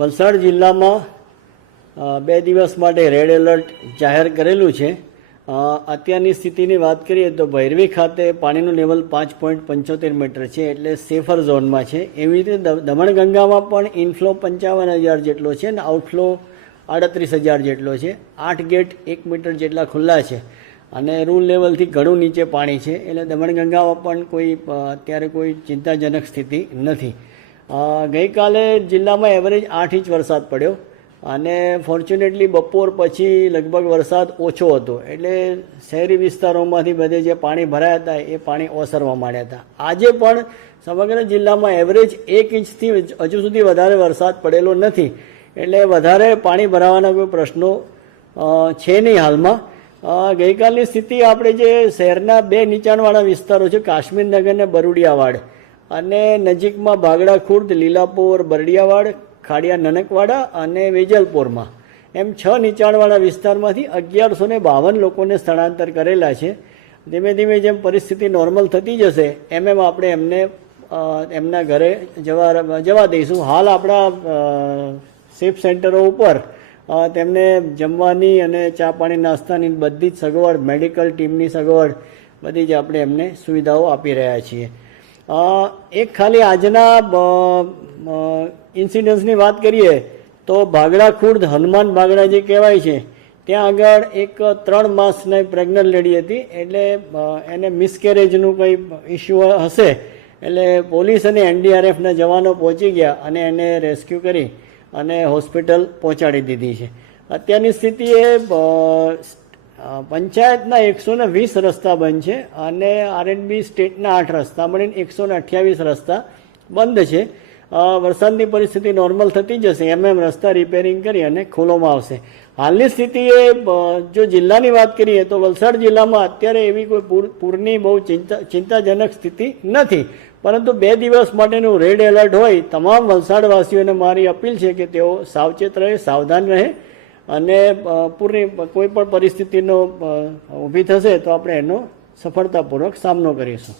વલસાડ જિલ્લામાં 2 દિવસ માટે રેડ એલર્ટ જાહેર કરેલું છે. અત્યારની સ્થિતિની વાત કરીએ તો ભૈરવી ખાતે પાણીનું લેવલ 5.75 મીટર છે, એટલે સેફર ઝોનમાં છે. એવી રીતે દમણગંગામાં પણ ઇનફ્લો 55,000 જેટલો છે અને આઉટફ્લો 38,000 જેટલો છે. 8 ગેટ 1 મીટર જેટલા ખુલ્લા છે અને રૂલ લેવલથી ઘણું નીચે પાણી છે, એટલે દમણગંગામાં પણ અત્યારે કોઈ ચિંતાજનક સ્થિતિ નથી. ગઈકાલે જિલ્લામાં એવરેજ 8 ઇંચ વરસાદ પડ્યો અને ફોર્ચ્યુનેટલી બપોર પછી લગભગ વરસાદ ઓછો હતો, એટલે શહેરી વિસ્તારોમાંથી બધે જે પાણી ભરાયા હતા એ પાણી ઓસરવા માંડ્યા હતા. આજે પણ સમગ્ર જિલ્લામાં એવરેજ 1 ઇંચથી હજુ સુધી વધારે વરસાદ પડેલો નથી, એટલે વધારે પાણી ભરાવાના કોઈ પ્રશ્નો છે નહીં હાલમાં. ગઈકાલની સ્થિતિ આપણે જે શહેરના 2 નીચાણવાળા વિસ્તારો છે, કાશ્મીરનગર અને બરુડિયાવાડ, અને નજીકમાં ભાગડા ખુર્દ, લીલાપોર, બરડિયાવાડ, ખાડિયા નનકવાડા અને વેજલપોરમાં એમ 6 નીચાણવાળા વિસ્તારમાંથી 1152 લોકોને સ્થળાંતર કરેલા છે. ધીમે ધીમે જેમ પરિસ્થિતિ નોર્મલ થતી જશે એમ આપણે એમને એમના ઘરે જવા દઈશું. હાલ આપણા સેફ સેન્ટરો ઉપર તેમને જમવાની અને ચા પાણી નાસ્તાની બધી જ સગવડ, મેડિકલ ટીમની સગવડ બધી જ આપણે એમને સુવિધાઓ આપી રહ્યા છીએ. એક ખાલી આજના ઇન્સિડન્સની વાત કરીએ તો ભાગડા ખુર્દ હનુમાન ભાગડા જે કહેવાય છે ત્યાં આગળ એક 3 માસની પ્રેગ્નન્ટ લેડી હતી, એટલે એને મિસકેરેજનું કંઈ ઇસ્યુ હશે, એટલે પોલીસ અને NDRFના જવાનો પહોંચી ગયા અને એને રેસ્ક્યુ કરી અને હોસ્પિટલ પહોંચાડી દીધી છે. અત્યારની સ્થિતિએ પંચાયતના 120 રસ્તા બંધ છે અને R&B સ્ટેટના 8 રસ્તા મળીને 128 રસ્તા બંધ છે. વરસાદની પરિસ્થિતિ નોર્મલ થતી જશે એમ રસ્તા રિપેરિંગ કરી અને ખોલવામાં આવશે. હાલની સ્થિતિએ જો જિલ્લાની વાત કરીએ તો વલસાડ જિલ્લામાં અત્યારે એવી કોઈ પૂરની બહુ ચિંતાજનક સ્થિતિ નથી, પરંતુ 2 દિવસ માટેનું રેડ એલર્ટ હોય તમામ વલસાડવાસીઓને મારી અપીલ છે કે તેઓ સાવચેત રહે, સાવધાન રહે અને પૂરની કોઈ પણ પરિસ્થિતિનો ઊભી થશે તો આપણે એનો સફળતાપૂર્વક સામનો કરીશું.